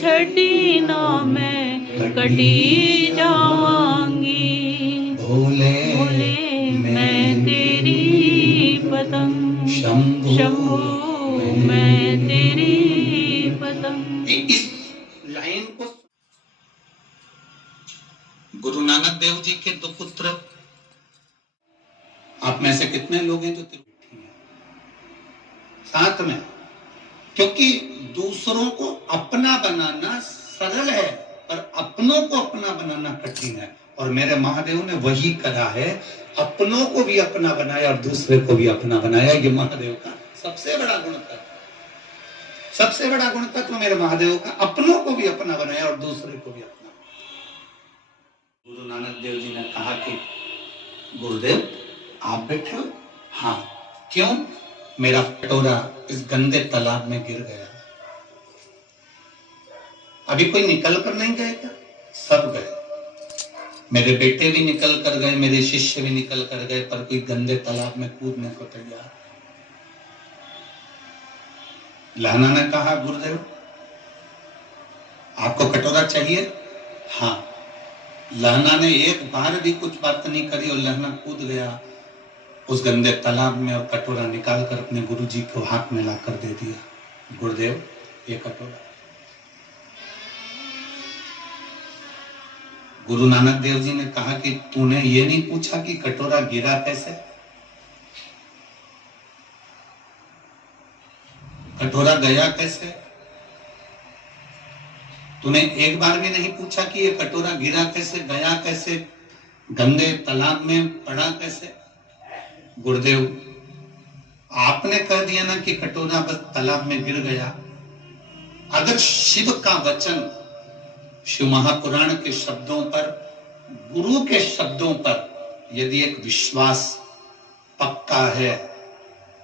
छठी ना मैं कटी जाऊंगी। भोले मैं तेरी पतंग, शंभू मैं तेरी पतंग। इस लाइन को गुरु नानक देव जी के 2 पुत्र, आप में से कितने लोग हैं जो त्रिपुटी हैं साथ में? क्योंकि दूसरों को अपना बनाना सरल है पर अपनों को अपना बनाना कठिन है। और मेरे महादेव ने वही करा है, अपनों को भी अपना बनाया और दूसरे को भी अपना बनाया। ये महादेव का सबसे बड़ा गुण था, सबसे बड़ा गुण तत्व मेरे महादेव का, अपनों को भी अपना बनाया और दूसरे को भी अपना। गुरु नानक देव जी ने कहा कि गुरुदेव आप बैठे हो? हाँ। क्यों? मेरा कटोरा इस गंदे तालाब में गिर गया, अभी कोई निकल कर नहीं गए क्या? सब गए, मेरे बेटे भी निकल कर गए, मेरे शिष्य भी निकल कर गए, पर कोई गंदे तालाब में कूदने को तैयार। लहना ने कहा गुरुदेव आपको कटोरा चाहिए? हाँ। लहना ने एक बार भी कुछ बात नहीं करी और लहना कूद गया उस गंदे तालाब में और कटोरा निकाल कर अपने गुरुजी को हाथ में लाकर दे दिया। गुरुदेव ये कटोरा। गुरु नानक देव जी ने कहा कि तूने ये नहीं पूछा कि कटोरा गिरा कैसे? कटोरा गया कैसे? तूने एक बार भी नहीं पूछा कि ये कटोरा गिरा कैसे, गया कैसे, गंदे तालाब में पड़ा कैसे? गुरुदेव आपने कह दिया ना कि कटोरा बस तालाब में गिर गया। अगर शिव का वचन, शिव महापुराण के शब्दों पर, गुरु के शब्दों पर यदि एक विश्वास पक्का है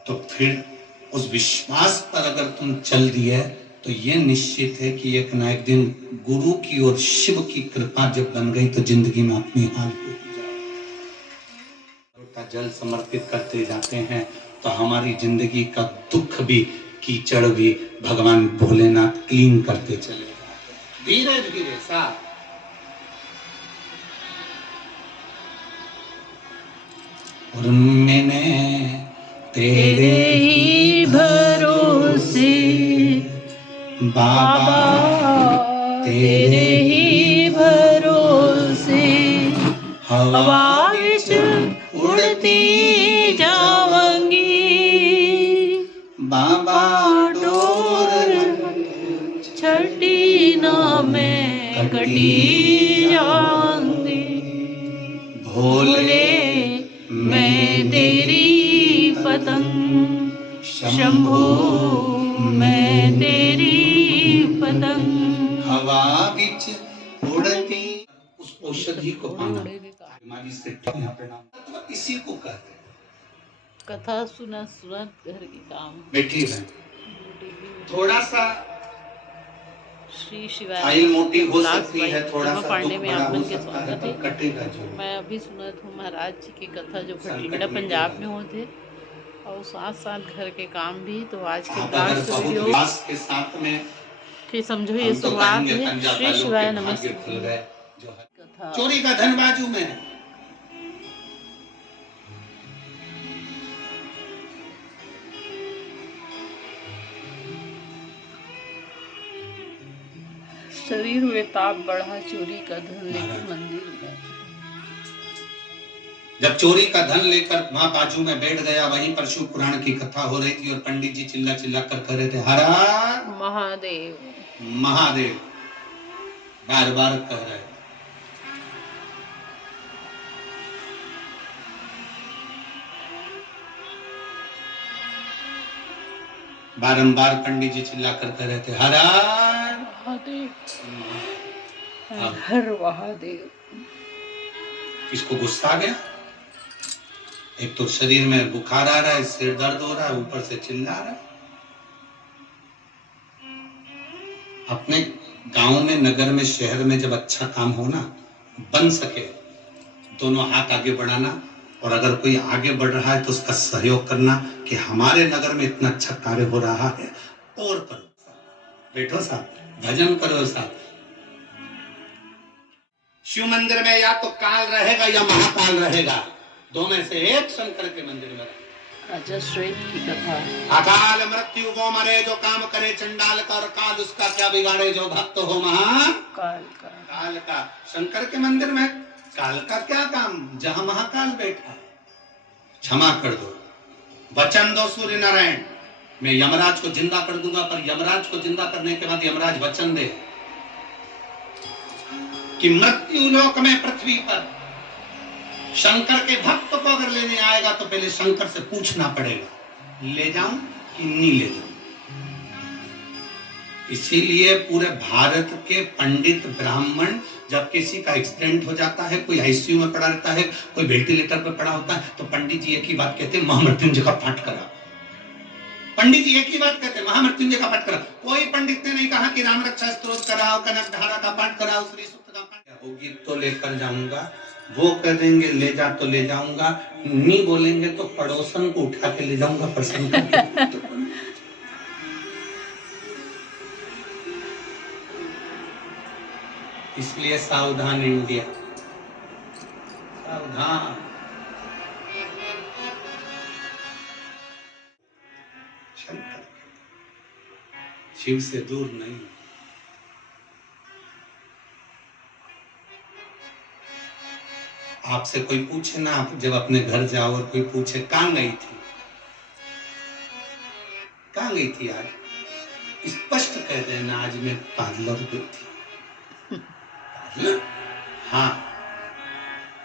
तो फिर उस विश्वास पर अगर तुम चल दिए तो ये निश्चित है कि एक ना एक दिन गुरु की और शिव की कृपा जब बन गई तो जिंदगी में अपनी हाल हो जाए। जल समर्पित करते जाते हैं तो हमारी जिंदगी का दुख भी, कीचड़ भी भगवान भोलेनाथ क्लीन करते चले जाते, धीरे धीरे साथ। और मैंने तेरे ही भरोसे बाबा, तेरे ही भरोसे हवा विच उड़ती जाऊंगी। बाबा डोर छठी ना मैं कटी जाऊंगी। भोले मैं तेरी पतंग, शंभू मैं तेरी पतंग। हवा बिच उड़ती उस औषधि को पाना, बीमारी से यहाँ पे नाम इसी को कहते हैं। कथा सुना सुनत घर की काम। बेटी है थोड़ा सा श्री शिवाय फाइल मोटी हो सकती है, थोड़ा सा पांडे में आप के स्वागत है, कटेगा जो। मैं अभी सुना था महाराज जी की कथा जो भटिंडा पंजाब में होते और साथ साथ घर के काम भी। तो आज के वीडियो के साथ में कि समझो ये शुरुआत है। श्री शिवाय नमस्ते। कथा चोरी का धन बाजू में है। शरीर में ताप बढ़ा, चोरी का धन लेकर मंदिर में। जब चोरी का धन लेकर वहां बाजू में बैठ गया, वहीं पर शिव पुराण की कथा हो रही थी और पंडित जी चिल्ला चिल्ला कर कह रहे थे हर हर महादेव महादेव, बार बार कह रहे। बारंबार पंडित जी चिल्ला कर कह रहे थे हर हर महादेव, हर महादेव। इसको गुस्सा आ गया। एक तो शरीर में बुखार आ रहा है, सिर दर्द हो रहा है, ऊपर से चिल्ला रहा है। अपने गांव में, नगर में, शहर में जब अच्छा काम हो ना, बन सके, दोनों हाथ आगे बढ़ाना और अगर कोई आगे बढ़ रहा है तो उसका सहयोग करना कि हमारे नगर में इतना अच्छा कार्य हो रहा है और पर बैठो साहब, भजन करो साहब। शिव मंदिर में या तो काल रहेगा या महाकाल रहेगा, दो में से एक शंकर के मंदिर में रहेगा। राजा श्वेत की कथा। अकाल मृत्यु वो मरे जो काम करे चंडाल का, और काल उसका क्या बिगाड़े जो भक्त हो काल का। काल का शंकर के मंदिर में काल का क्या काम, जहां महाकाल बैठा। क्षमा कर दो, वचन दो सूर्य नारायण, मैं यमराज को जिंदा कर दूंगा, पर यमराज को जिंदा करने के बाद यमराज वचन दे कि मृत्यु लोक में पृथ्वी पर शंकर के भक्त को अगर लेने आएगा तो पहले शंकर से पूछना पड़ेगा ले जाऊं कि नहीं ले जाऊं। इसीलिए पूरे भारत के पंडित ब्राह्मण जब किसी का एक्सीडेंट हो जाता है, कोई आईसीयू में पड़ा रहता है, कोई वेंटिलेटर पर पड़ा होता है, तो पंडित जी एक ही बात कहते हैं, महामृत्युंजय का पाठ करा। पंडित जी एक ही बात कहते हैं, महामृत्युंजय का पाठ करा। कोई पंडित ने नहीं कहा कि राम रक्षा स्तोत्र कराओ, कनक धारा का पाठ कराओ, श्री सूक्त का पाठ। होगी तो लेकर जाऊंगा, वो कह देंगे ले जा तो ले जाऊंगा, नहीं बोलेंगे तो पड़ोसन को उठा के ले जाऊंगा प्रसन्न करके। इसलिए सावधान इंडिया, सावधान। शंकर शिव से दूर नहीं। आपसे कोई पूछे ना, आप जब अपने घर जाओ और कोई पूछे कहाँ गई थी, कहाँ गई थी आज, स्पष्ट कह देना आज मैं पार्लर गई थी। पार्लर? हाँ,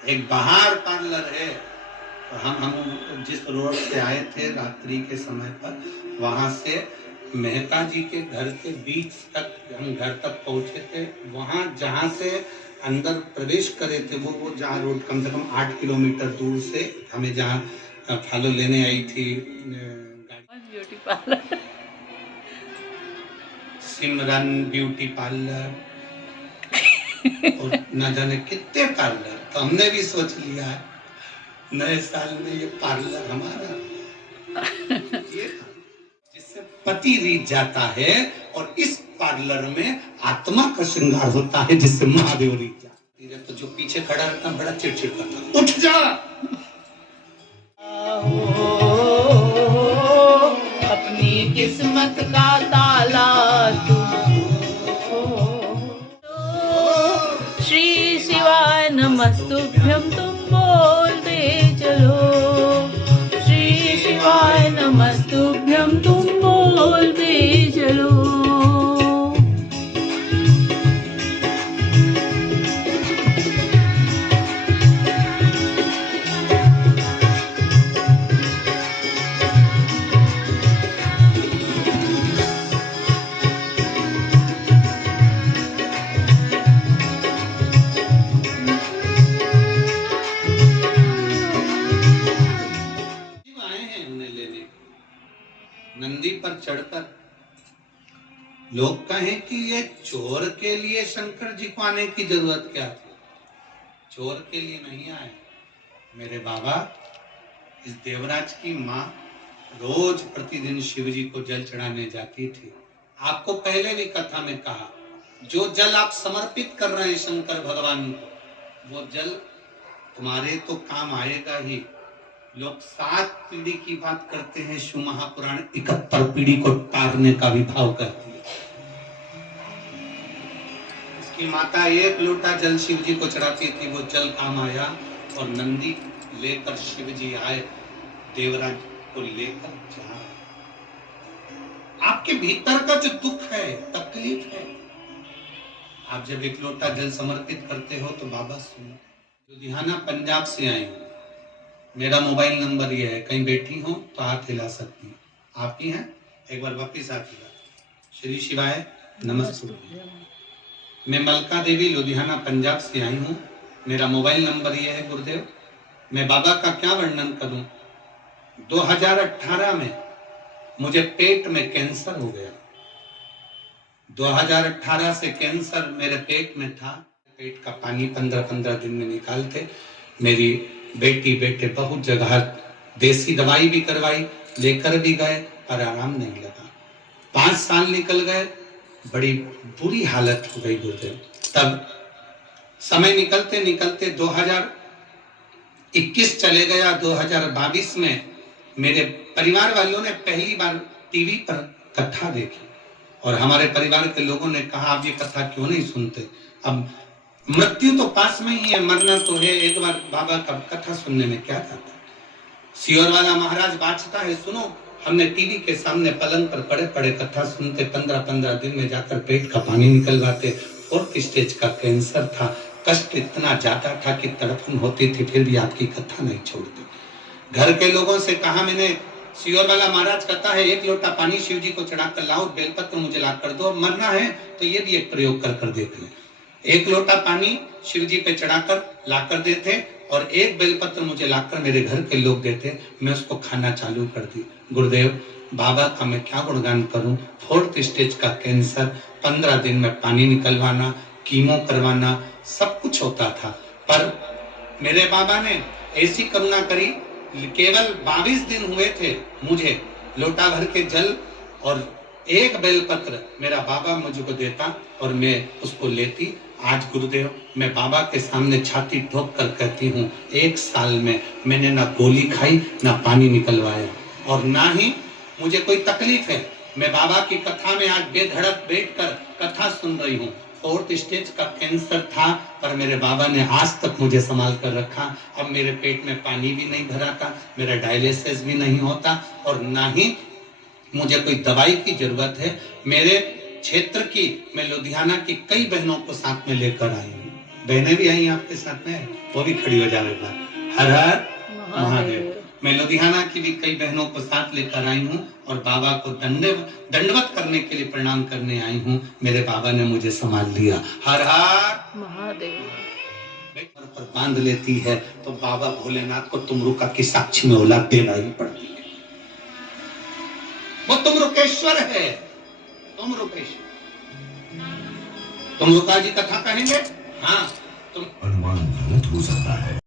एक बाहर पार्लर है। तो हम जिस रोड से आए थे रात्रि के समय पर, वहां से मेहता जी के घर के बीच तक हम घर तक पहुंचे थे। वहां जहां से अंदर प्रवेश करे थे, वो जहाँ रोड कम से कम 8 किलोमीटर दूर से हमें जहाँ फॉलो लेने आई थी ब्यूटी पार्लर, सिमरन ब्यूटी पार्लर और न जाने कितने पार्लर। तो हमने भी सोच लिया है नए साल में ये पार्लर हमारा ये जिससे पति रीत जाता है, और इस पार्लर में आत्मा का श्रृंगार होता है जिससे महादेव रीत जाती है। तो जो पीछे खड़ा रहता बड़ा चिड़चिड़ करता, उठ जा। अपनी किस्मत का ताला तू। श्री शिवाय नमस्तुभ्यं तुम बोलते चलो, श्री शिवाय नमस्तुभ्यं तुम बोलते चलो। नंदी पर चढ़कर लोग कहें कि ये चोर के लिए शंकर जी को आने की जरूरत क्या थी। चोर के लिए नहीं आए। मेरे बाबा, इस देवराज की माँ रोज प्रतिदिन शिव जी को जल चढ़ाने जाती थी। आपको पहले भी कथा में कहा, जो जल आप समर्पित कर रहे हैं शंकर भगवान को, वो जल तुम्हारे तो काम आएगा ही। लोग 7 पीढ़ी की बात करते हैं, शिव महापुराण 71 पीढ़ी को तारने का भी भाव करती है। इसकी माता 1 लोटा जल शिव जी को चढ़ाती थी, वो जल काम आया और नंदी लेकर शिव जी आए, देवराज को लेकर जा। आपके भीतर का जो दुख है, तकलीफ है, आप जब 1 लोटा जल समर्पित करते हो तो बाबा सुनो। लुधियाना पंजाब से आई हूं, मेरा मोबाइल नंबर ये है, कहीं बैठी हो तो हाथ हिला सकती हैं। आपकी हैं? एक बार वापिस हाथ हिला। श्री शिवाय नमस्ते। मैं मलका देवी लुधियाना पंजाब से आई हूँ, मेरा मोबाइल नंबर ये है। गुरुदेव, मैं बाबा का क्या वर्णन करूं। 2018 में मुझे पेट में कैंसर हो गया। 2018 से कैंसर मेरे पेट में था। पेट का पानी 15-15 दिन में निकालते। मेरी बेटी बेटे बहुत जगह देसी दवाई भी करवाई, लेकर भी गए, पर आराम नहीं लगा। 5 साल निकल गए, बड़ी बुरी हालत हो गई गुरुदेव। तब समय निकलते निकलते 2021 चले गया, 2022 में मेरे परिवार वालों ने पहली बार टीवी पर कथा देखी और हमारे परिवार के लोगों ने कहा आप ये कथा क्यों नहीं सुनते, अब मृत्यु तो पास में ही है, मरना तो है, एक बार बाबा का कथा सुनने में क्या जाता है। सियोर वाला महाराज बाँचता है, सुनो। हमने टीवी के सामने पलंग पर पड़े पड़े कथा सुनते, 15-15 दिन में जाकर पेट का पानी निकलवाते। 4th स्टेज का कैंसर था, कष्ट इतना ज्यादा था कि तड़पन होती थी, फिर भी आपकी कथा नहीं छोड़ती। घर के लोगों से कहा मैंने, सियोर वाला महाराज कहता है 1 लोटा पानी शिव जी को चढ़ाकर लाओ, बेलपत्र मुझे ला कर दो, मरना है तो ये भी एक प्रयोग कर देख ले। 1 लोटा पानी शिव जी पे चढ़ाकर लाकर देते और 1 बेलपत्र मुझे लाकर मेरे घर के लोग देते, मैं उसको खाना चालू कर दी। गुरुदेव बाबा का मैं क्या गुणगान करूं। 4th स्टेज का कैंसर, 15 दिन में पानी निकलवाना, कीमो करवाना, सब कुछ होता था, पर मेरे बाबा ने ऐसी करुणा करी, केवल 22 दिन हुए थे, मुझे लोटा भर के जल और 1 बेलपत्र मेरा बाबा मुझको देता और मैं उसको लेती। आज गुरुदेव मैं बाबा के सामने छाती ठोक कर कहती हूँ 1 साल में मैंने ना गोली खाई ना पानी निकलवाया और ना ही मुझे कोई तकलीफ है। मैं बाबा की कथा में आज बेधड़क बैठकर कथा सुन रही हूँ। 4th स्टेज का कैंसर था पर मेरे बाबा ने आज तक मुझे संभाल कर रखा। अब मेरे पेट में पानी भी नहीं भराता, मेरा डायलिसिस भी नहीं होता और ना ही मुझे कोई दवाई की जरूरत है। मेरे क्षेत्र की, मैं लुधियाना की कई बहनों को साथ में लेकर आई हूँ। बहनें भी आई आपके साथ में, वो भी खड़ी हो जाने का। हर हर महादेव। मैं लुधियाना की भी कई बहनों को साथ लेकर आई हूँ और बाबा को दंडवत करने के लिए प्रणाम करने आई हूँ। मेरे बाबा ने मुझे संभाल लिया। हर हर महादेव। पर बांध लेती है तो बाबा भोलेनाथ को तुमरुका की साक्षी में औलाद देना ही पड़ती है। वो तुमरुकेश्वर है, तुमरुकेश्वर। तुमरुका जी कथा कहेंगे, हाँ तुम अनुमान गलत हो सकता है।